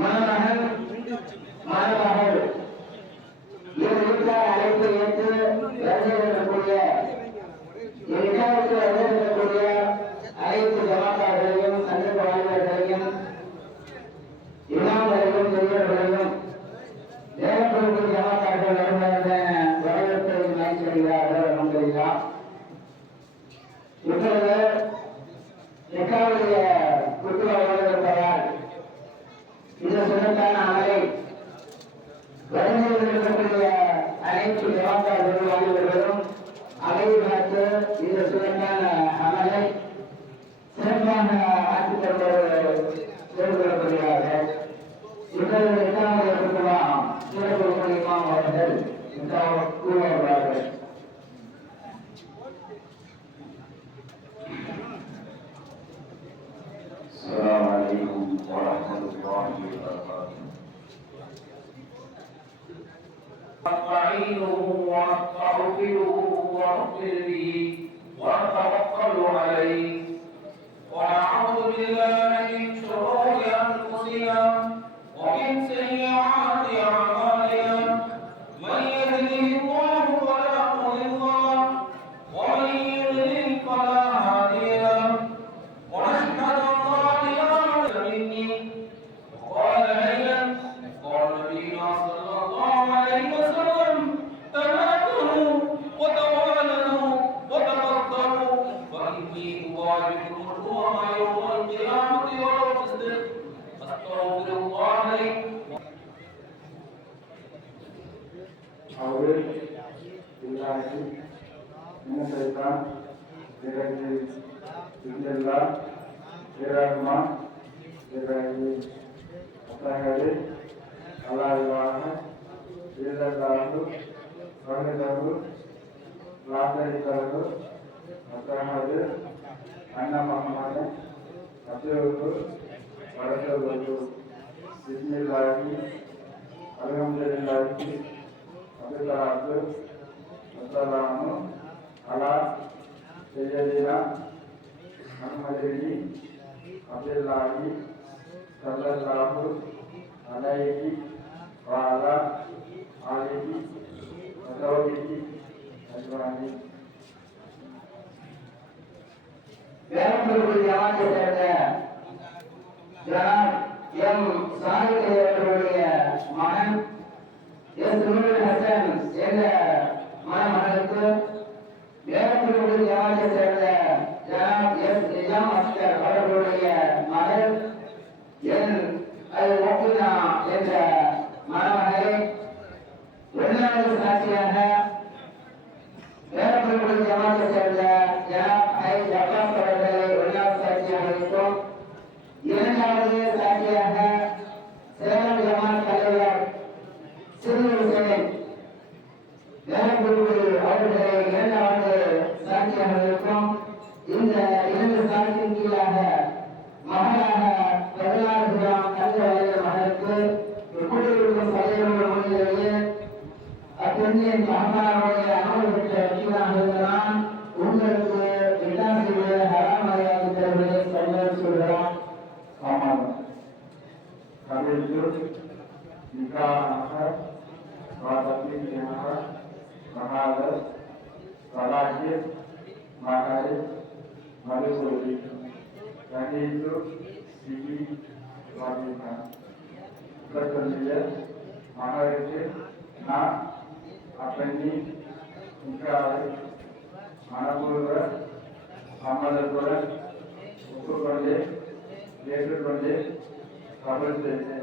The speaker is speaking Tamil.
மணமகன் மணமகள் இவர் வீட்டார் அழைப்பு ஏற்று வருகக்கூடிய இந்நிகழ்வுக்கு வருகக்கூடிய அனைத்து ஜமாத்தார்களையும் சந்தர்ப்ப வாய்ந்தவர்களையும் இமாம்களையும் பெரியவர்களையும் தேவப்பொருட்கள் ஜமாத்தார்கள் வருகின்ற வரவேற்பை செய்கிறார்கள். அல்ஹம்துலில்லாஹ். இப்பொழுது நிக்காவுடைய குத்துவாக இருப்பதால் இந்த சுண்ணத்தான அமலை வருகையில் இருக்கக்கூடிய அனைத்து ஜமாத்தார்கள் வாலிபர்களும் அவையை பார்த்து இந்த சுண்ணத்தான அமலை சிறப்பாக ஆட்சி தருவது செயல்படப்படுகிறார்கள். இப்பொழுது நிக்காவுடைய குத்துவா சிறப்பு இமாம் அவர்கள் கூறுவார்கள். السلام عليكم ورحمة الله وبركاته. نستعينه ونستغفره ونؤمن به ونتوكل عليه ونعوذ بالله من شرور أنفسنا ومن سيئات أعمالنا من يهده الله فلا مضل له ومن يضلل فلا هادي له ونشهد قال ليلا قال نبينا صلى الله عليه وسلم تنادوا وتوالوا وتقدروا فإني أبايعكم الأمم يوم القيامة ولا تصدق أستغفر الله لي. أعوذ بالله من الشيطان الرجيم بسم الله الرحمن الرحيم. அத்தகைய அல்லாஹ்வாக இல்லல்லாஹு வஹ்தஹு லா ஷரீக லஹு அஷ்ஹது அன்ன முஹம்மதன் அப்துஹு வ ரசூலுஹு. பிஸ்மில்லாஹி அல்ஹம்துலில்லாஹி வஸ்ஸலாத்து வஸ்ஸலாமு அலா சய்யிதினா முஹம்மதின் அப்துல்லாஹி ஸல்லல்லாஹு அலைஹி வஅலா ஆலிஹி வஸஹ்பிஹி அஜ்மஈன். வேலம்பூர் ஜமாத்தை சேர்ந்த ஜனாப் எம் சாஹிப் அவர்களுடைய மகன் எஸ் நூருல் ஹசன் என்ற மணமகனுக்கு வேலம்பூர் ஜமாத்தை சேர்ந்த ஜனாப் எஸ் நிஜாம் அஸ்கர் அவர்களுடைய மகள் என் அல் முஃபினா என்ற மணமகளை வெளிநாடு சாட்சியாக வேலம்பூர் ஜமாத்தை சேர்ந்த ஜனாப் ஐ ஜப்பான் அவர்களை வெளிநாடு சாட்சியாக வைத்தோம். இரண்டாவது சாட்சியாக சேலம் ஜமாத் தலைவர் சிறு ஹுசைன் வேலம்பூர் அவர்களை இரண்டாவது சாட்சியாக இருக்கும். இந்த இரண்டு சாட்சியின் கீழாக மகளாக 16 கிராம் தங்க வயது மகளுக்கு எப்படியிருக்கும் சதையோடு மொழியிலேயே அப்பெண்ணின் மகனாருடைய அமல் பெற்ற வக்கீலாக இருக்கிறான். உங்களுக்கு விட்டாசியுடைய ஹராமறையாகி தருவதை சொல்கிறான். ஆமாம். கவிழ்த்து நிக்காக வாதத்தியாக மகாதர் சலாஹி மகாரி மதுசூரி கணீசு சிகி வாதினா சொல்லிய மகாருக்கு நான் அப்பெண்ணி நிக்காவை மனப்பூர்வ சம்மதத்துடன் ஒப்புக்கொண்டு ஏற்றுக்கொண்டு கபல் செய்து